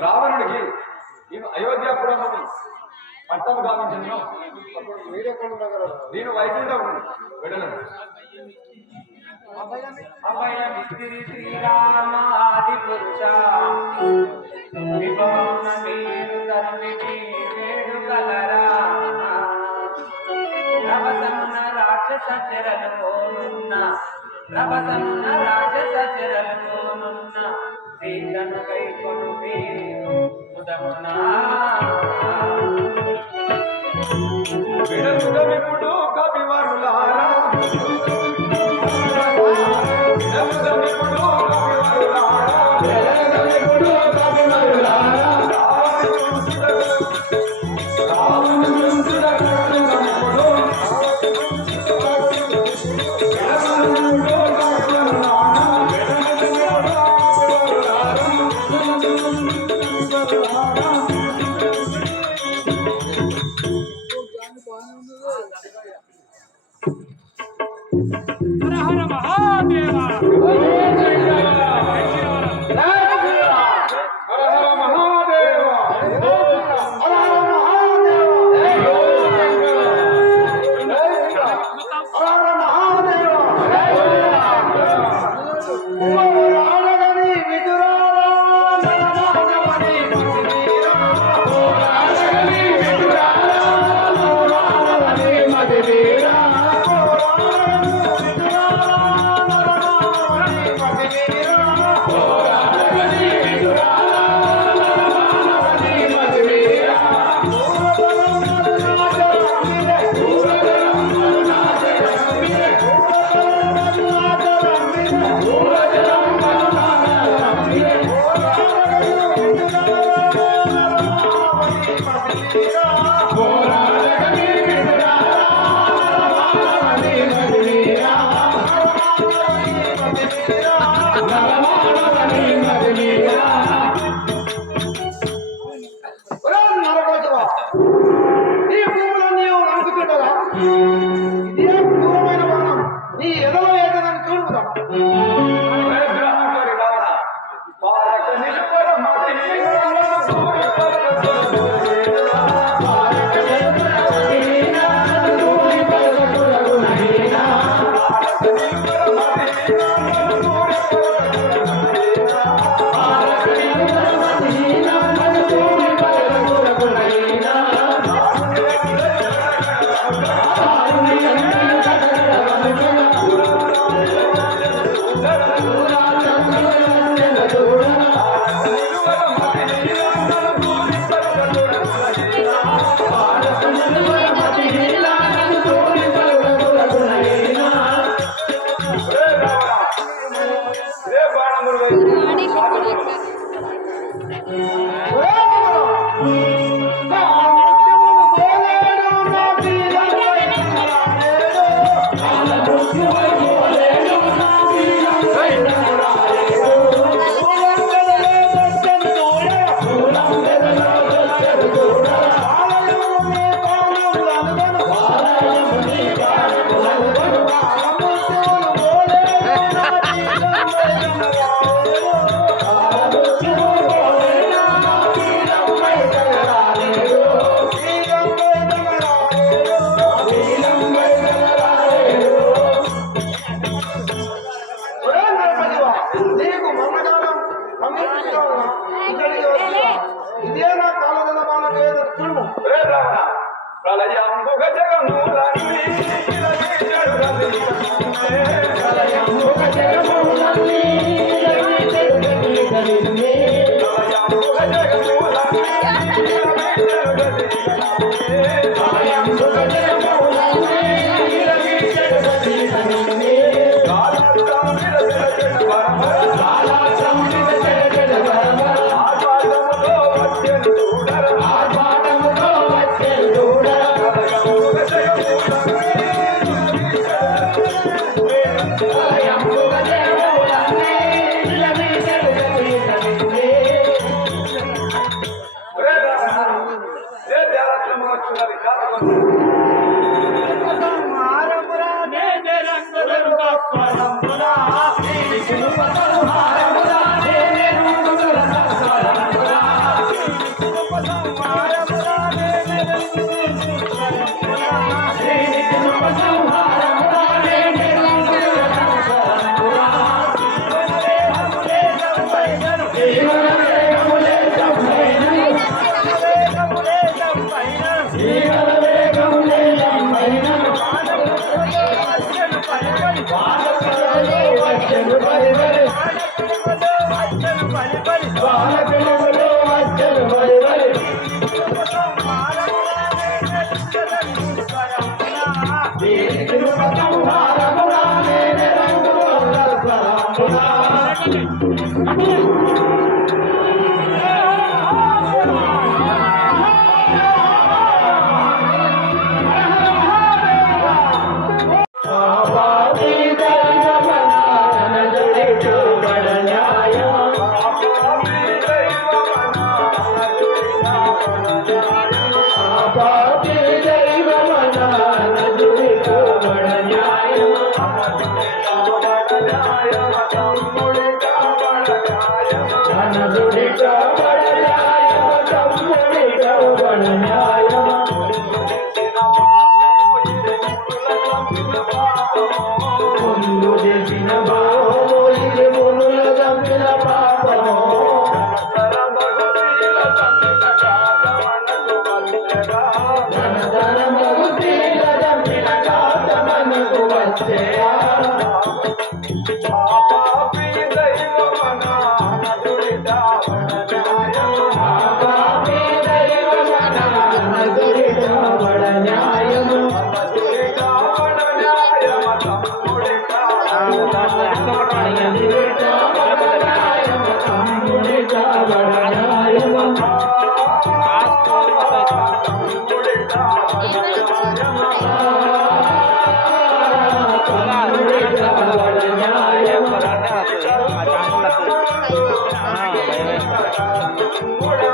రావణుడికి నేను అయోధ్యాపురం పట్టము గావించను. నేను వైకుంఠం వెళ్ళను. శ్రీరామాది పురుష విభవన మీరు కరుణిని వేడుకలరా ప్రవసమున రాక్షస చెరలోనున్న ప్రవసమున రాక్షస చెరలోనున్న సీతను కైకొను మీరు ముదమునా విడముదమిప్పుడు కవివరులారా ఇదే నా కాలదల మాన చూడు ప్రళయంబుగ జగములన్నీ ప్రళయంబుగ జగములన్నీ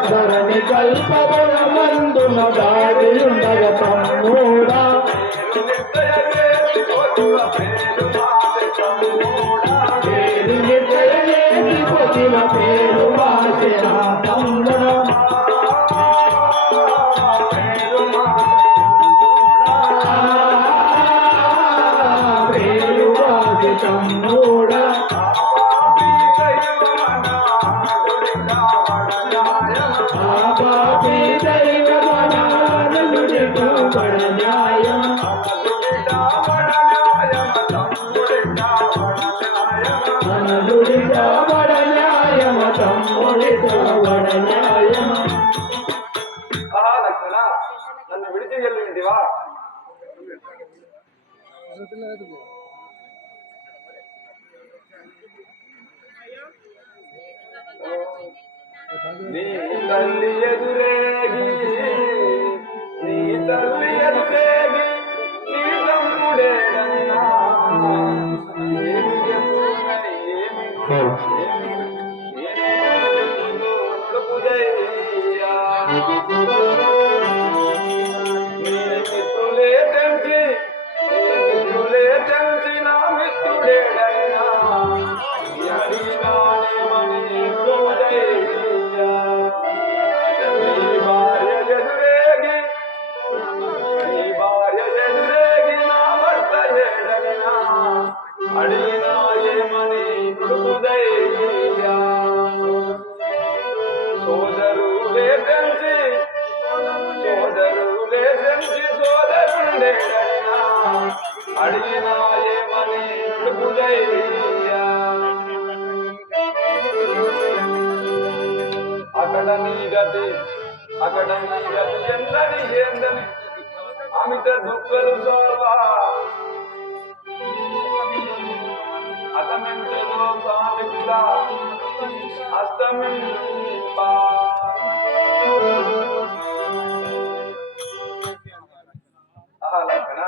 ధరణి కల్పమందున దాడియుండగ తమ్ముడా పేరు నిర్దయలేని కొద్దిన పేరు వాసెనా తమ్ముడా పేరు వాసె తమ్ముడా నన్ను విడిచి వెళ్ళిందివా నీ తల్లి ఎదురేగి నీ తల్లి ఎదురేగి నీ తమ్ముడేడన్నా ఏమి చెప్పునని ఏమి అడిగినా ఏమని అడుగుదయ్యా అక్కడ నీ గతి ఎందని ఏందని అమిత దుఃఖలు సోర్వా అతమించదో స్వామి కూడా అస్తమింపా లక్షణ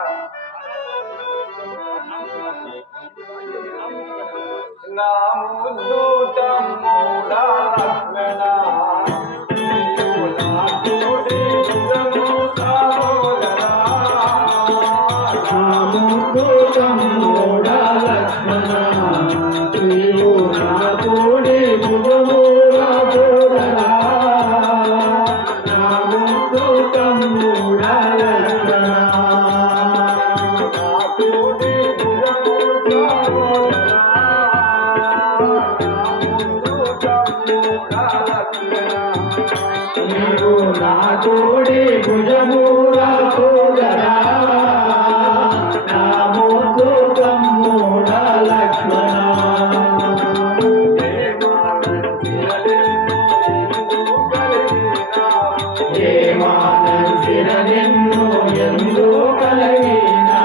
నా ముద్దు తమ్ముడా లక్ష్మణ తోడి భుజమూరా సోదరా నా ముద్దు తమ్ముడా లక్ష్మణ ఏమానందిర నిన్ను ఎందు కలిగినా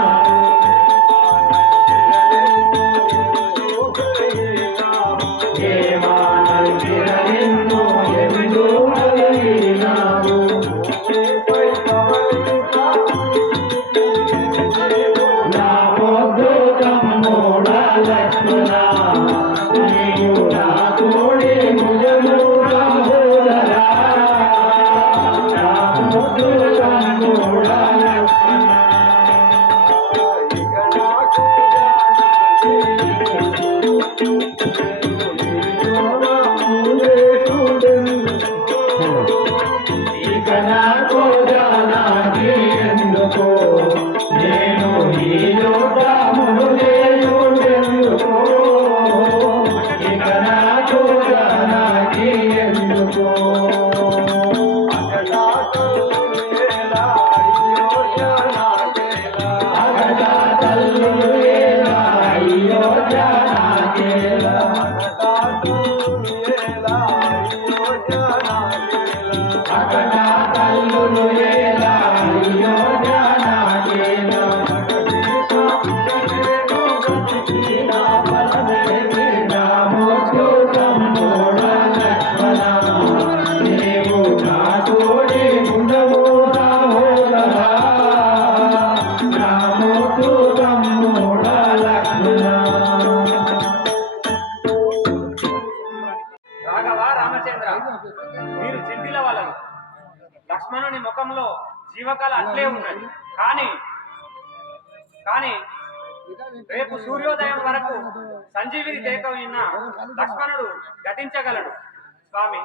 ఏమానందిర నిన్ను ఎందు కలిగినావు నా ముద్దు తమ్ముడా లక్ష్మణ నీవు నా తోడి భుజమూరా సోదరా నా ముద్దు తమ్ముడా లక్ష్మణ ఇక నాకు జానాకి ఎందుకో నేను ఈ లోట మునులేయుడెందుకో ఇక నాకు జానాకి ఎందుకో అగడా తల్లులేలా అయ్యో జానాకేలా అగడా తల్లులు ఏలా అయ్యో జానాకేలా నా ముద్దు తమ్ముడా లక్ష్మణ నీవు నా తోడి భుజమూరా సోదరా నా ముద్దు తమ్ముడా లక్ష్మణ రాఘవ రామచంద్ర మీరు చింతిల వాళ్ళను లక్ష్మణుని ముఖంలో జీవకళ అట్లే ఉన్నది కానీ రేపు సూర్యోదయం వరకు సంజీవిని దేక విన్న లక్ష్మణుడు గతించగలడు స్వామి.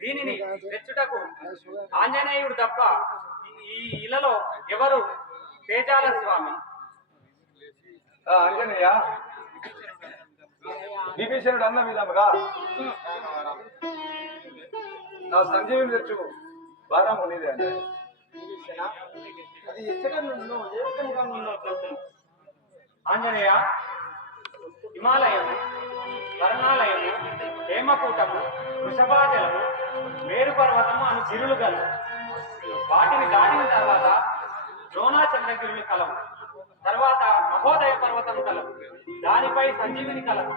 దీనిని తెచ్చుటకు ఆంజనేయుడు తప్ప ఈ ఇళ్లలో ఎవరు తేజాలరు స్వామి. ఆంజనేయ విభీషణుడు అన్న విధముగా నా సంజీవిని తెచ్చు భారం ఉండేది అంటే అది ఎక్కడ నుండి ఏ రకంగా నుండి ఆంజనేయ హిమాలయము వర్ణాలయము హేమకూటము వృషభాచలము మేరు పర్వతము అను గిరులు గలవు. వాటిని దాటిన తర్వాత ద్రోణాచంద్రగిరులు కలవు. తర్వాత మహోదయ పర్వతం కలవు. దానిపై సంజీవిని కలవు.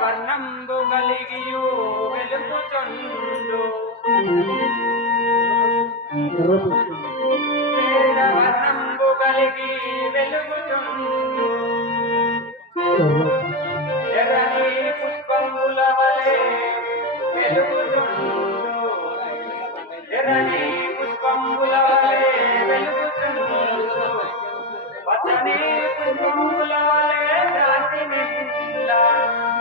వర్ణంబు కలిగియు వెలుగుచుండు వర్ణంబు కలిగి వెలుగుచుండు ఎర్రని పుష్పముల వలె వెలుగుచుండు ఎర్రని పుష్పముల వలె వెలుగుచుండు పచ్చని పుష్పముల వలె కాంతి నిండ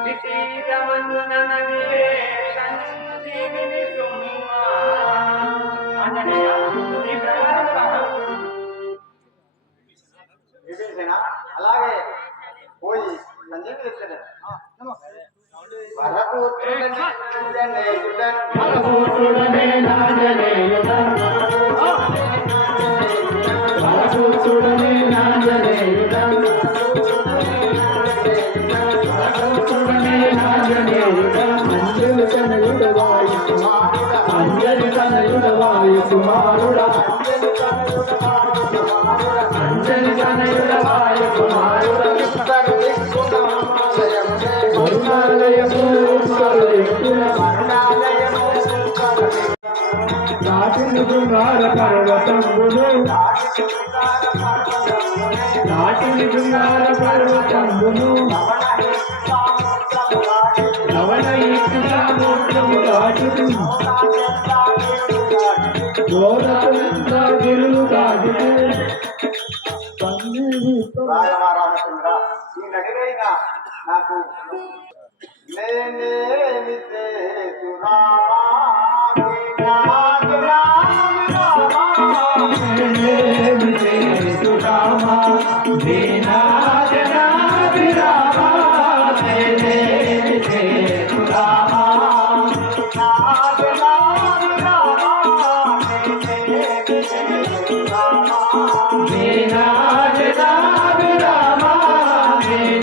విశీతమందున నదిలే సంజీవిని సుమ్మా. ఆంజనేయ ఈ ప్రకారం రావాలి. విభీషణ అలాగే పోయి సంజీవి తెచ్చాడు భరతపుత్రుడనే నా నాంజనేయుడా వరకూతుడనే నాంజనేయుడా వరకూతుడనే నాంజనేయుడా అంజలి తనయుడ వాయు కుమారుడా అంజలి తనయుడ వాయు కుమారుడా అంజలి తనయుడ వాయు కుమారుడా కరుణాలయము నాటిని బృంగార పర్వతంబులు నాటిని బృంగార పర్వతంబులు లవణయుక్తము దాటుతూ గోదావరింత గిరులు దాటుతూ రామచంద్ర ఈ నడిరైనా నాకు నేనేమి చేతురామా నేనేమి చేతురామా దీనాజనాభిరామా నేనేమి చేతురామా దీనాజనాభిరామా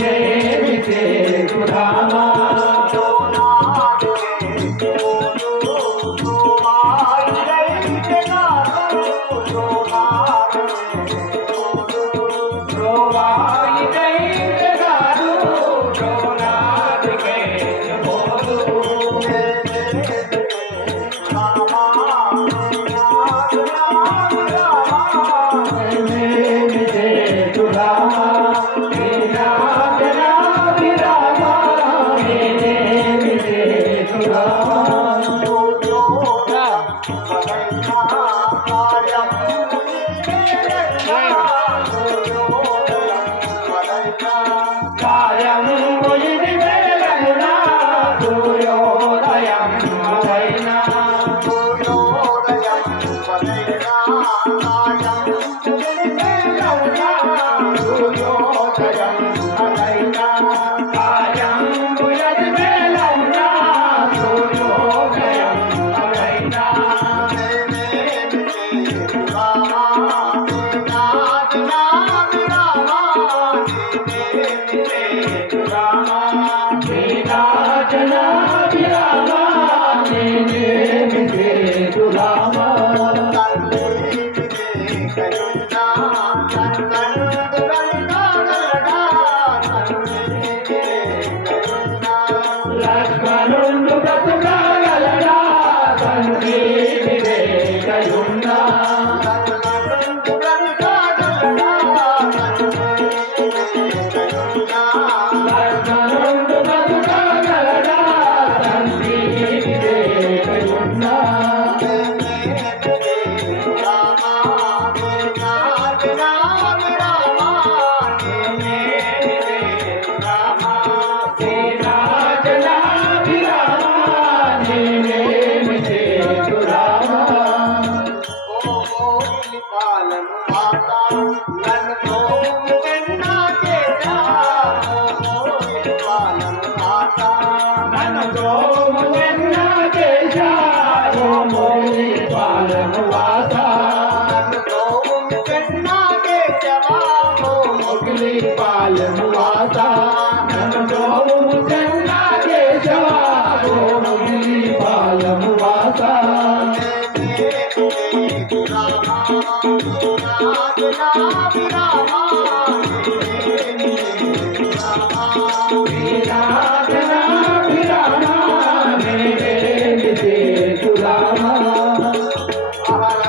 నేనేమి చేతురామా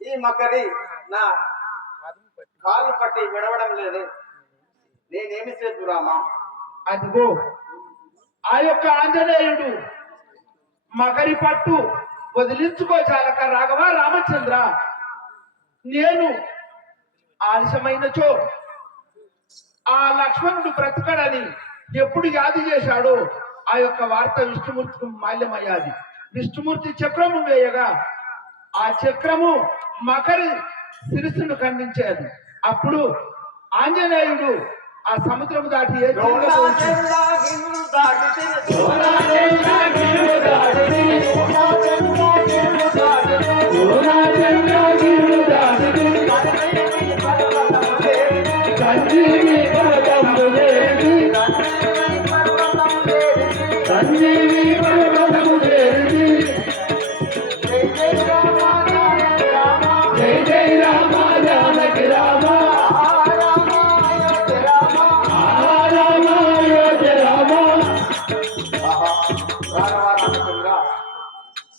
ఈ మకరి నా కాళ్ళు పట్టి విడవడం లేదు, నేనేమి చేద్దురామా? అదిగో ఆ యొక్క ఆంజనేయుడు మకరి పట్టు వదిలించుకో చాలక రాఘవ రామచంద్ర, నేను ఆలస్యమైనచో ఆ లక్ష్మణుడు బ్రతకడని ఎప్పుడు యాది చేశాడో ఆ యొక్క వార్త విష్ణుమూర్తికి మాల్యమయ్యాది. విష్ణుమూర్తి చక్రము వేయగా ఆ చక్రము మకరి శిరస్సును ఖండించేది. అప్పుడు ఆంజనేయుడు ఆ సముద్రము దాటి ఏ దాటి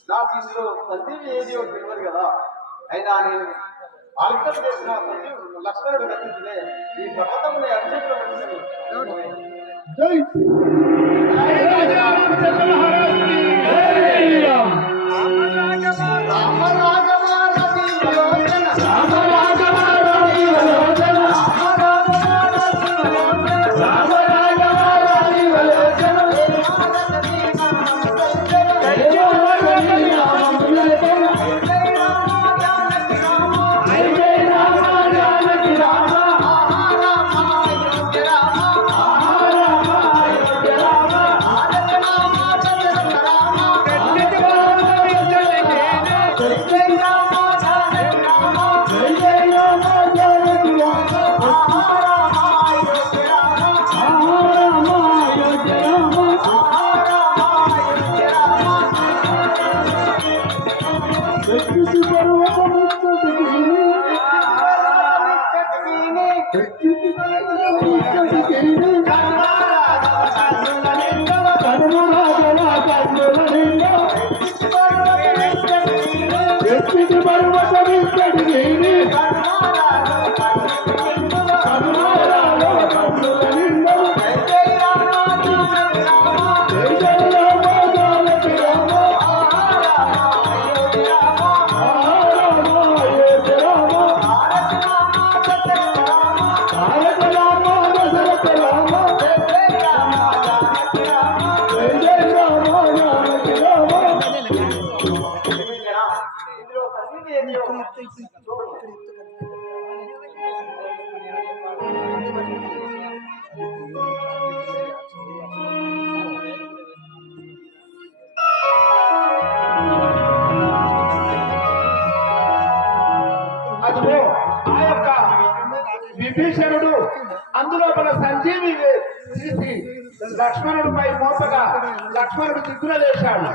నాకు ఇందులో సంజీవి ఏది తెలియదు కదా. అయినా నేను ఆలస్యం చేసిన సంజీవుడు లక్ష్మణుడు గతించలే ఈ పర్వతముని అర్జునుడు జై రాజా రామచంద్ర మహారాజ్ కి జై. రామ రాఘవ రవి విలోచన రామ రాఘవ రవి విలోచన రామ రాఘవ రవి విలోచన జయ జయ రామ విలోచన జయ జయ రామ జానకి రామ ఇందులో సంజీవి ఏది అదిగో ఆ యొక్క విభీషణుడు అందులో మన సంజీవి తీసి లక్ష్మణుడిపై మోపగా లక్ష్మణుడు దిగులు లేచాడు.